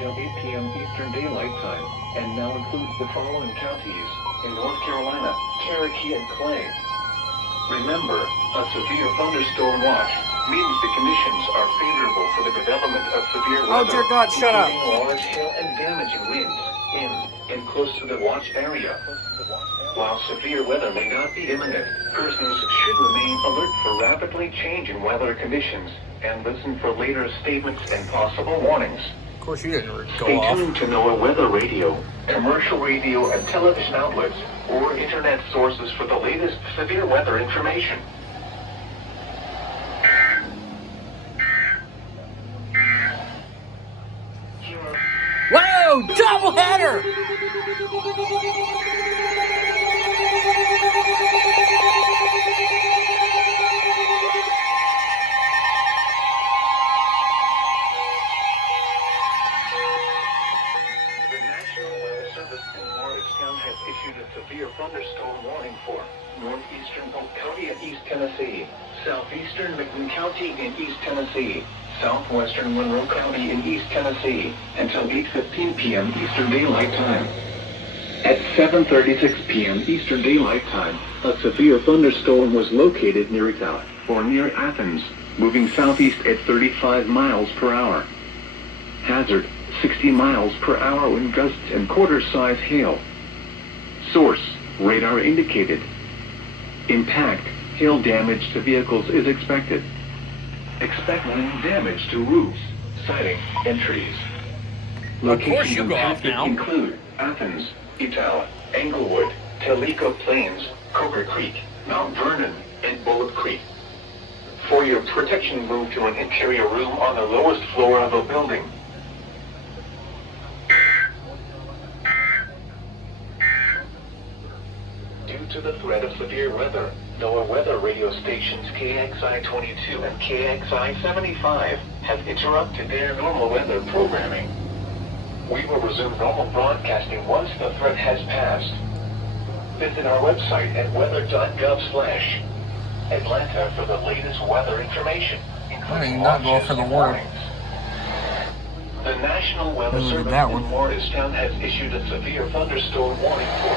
until 8 p.m. Eastern Daylight Time, and now includes the following counties in North Carolina: Cherokee and Clay. Remember, a severe thunderstorm watch means the conditions are favorable for the development of severe weather. Oh dear God, shut up. Including large hail and damaging winds in and close to the watch area. While severe weather may not be imminent, persons should remain alert for rapidly changing weather conditions and listen for later statements and possible warnings. Of course, you didn't go Stay off. tuned to NOAA weather radio, commercial radio and television outlets, or internet sources for the latest severe weather information. Whoa! Double header! Issued a severe thunderstorm warning for northeastern Polk County and East Tennessee, southeastern McMinn County in East Tennessee, southwestern Monroe County in East Tennessee, until 8:15 p.m. Eastern Daylight Time. At 7:36 p.m. Eastern Daylight Time, a severe thunderstorm was located near Ithaca, or near Athens, moving southeast at 35 miles per hour. Hazard, 60 miles per hour wind gusts and quarter-size hail. Source, radar indicated. Impact, hail damage to vehicles is expected. Expect wind damage to roofs, siding, and trees. Locations impacted include Athens, Ithaca, Englewood, Tellico Plains, Coker Creek, Mount Vernon, and Bullock Creek. For your protection, move to an interior room on the lowest floor of a building. Due to the threat of severe weather, NOAA weather radio stations KXI 22 and KXI 75 have interrupted their normal weather programming. We will resume normal broadcasting once the threat has passed. Visit our website at weather.gov/Atlanta for the latest weather information, including not go for the warning. The National Weather Service in Morristown has issued a severe thunderstorm warning for